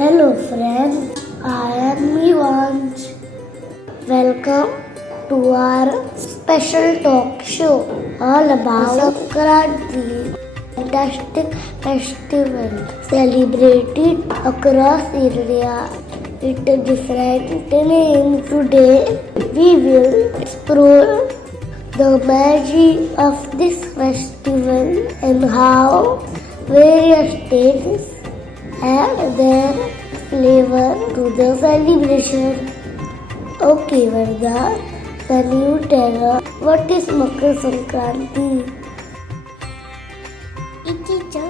Hello friends, I am Mivansh. Welcome to our special talk show all about Sankranti, fantastic festival celebrated across India with different names. Today we will explore the magic of this festival and how various states add their flavor to the celebration. Okay, Varda, can you tell us what is Makar Sankranti? It is a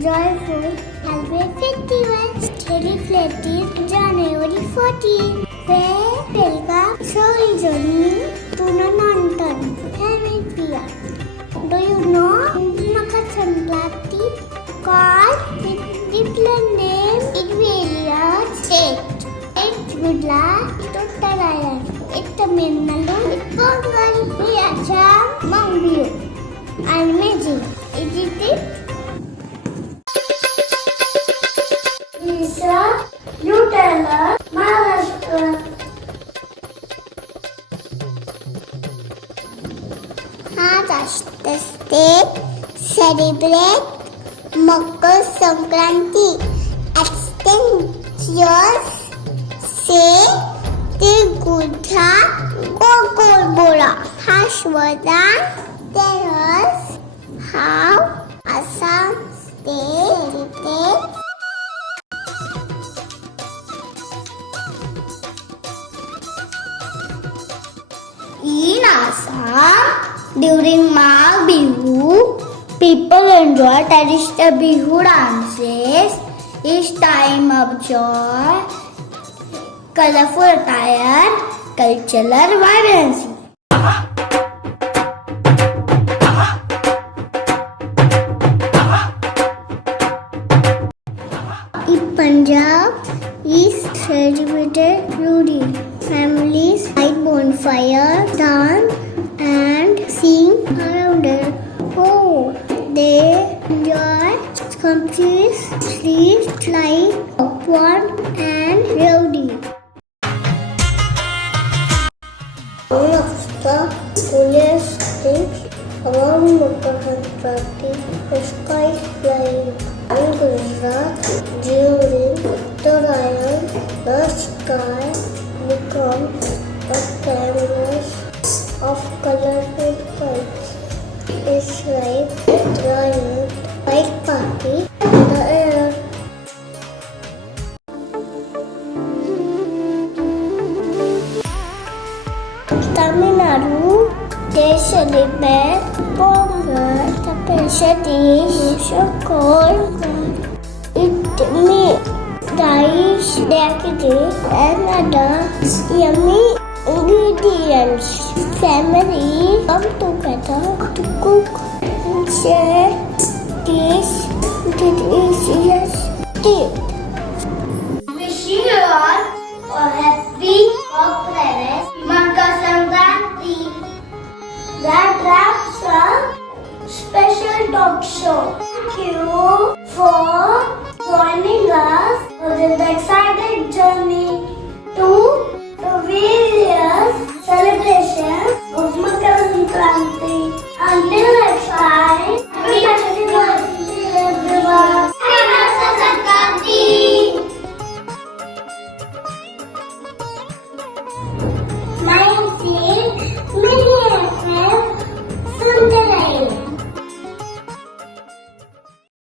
joyful celebrate festival celebrated January 14, where welcome soul journey to the mountain hemisphere. Do you know Makar Sankranti called with different names in various states? It's Gujarat, Uttarakhand, it's Tamil Nadu, it's Bengal, it's Assam, Mangalore, and Magic. Is it? Lisa, you tell us Maharashtra. Maharashtra state celebrate Makar Sankranti. Extensions say the Gujarat Gokul Bora. Hashwadan tell us how Assam state celebrates in Assam during Magh Bihu. People enjoy traditional Bihu dances. It's time of joy, colorful attire, cultural vibrancy. In Punjab, is celebrated Lodi. Families light bonfire, dance, and sing around it. Oh, they enjoy countries, streets like Upwan and Rowdy. One of the coolest things about Makar Sankranti is sky flying. In Gujarat, during Uttarayan, the sky becomes a canvas of colorful kites. It's like a giant white party in the air. Tamil Nadu, they celebrate Pongal, the special dish called it meat, rice, daiquiri, and other yummy ingredients. Family come together to cook and share this delicious dish. Wishing you all a happy, prosperous Makar Sankranti. That wraps up special talk show. Thank you for joining us for this exciting journey to the various celebrations of Makar Sankranti. Until next time.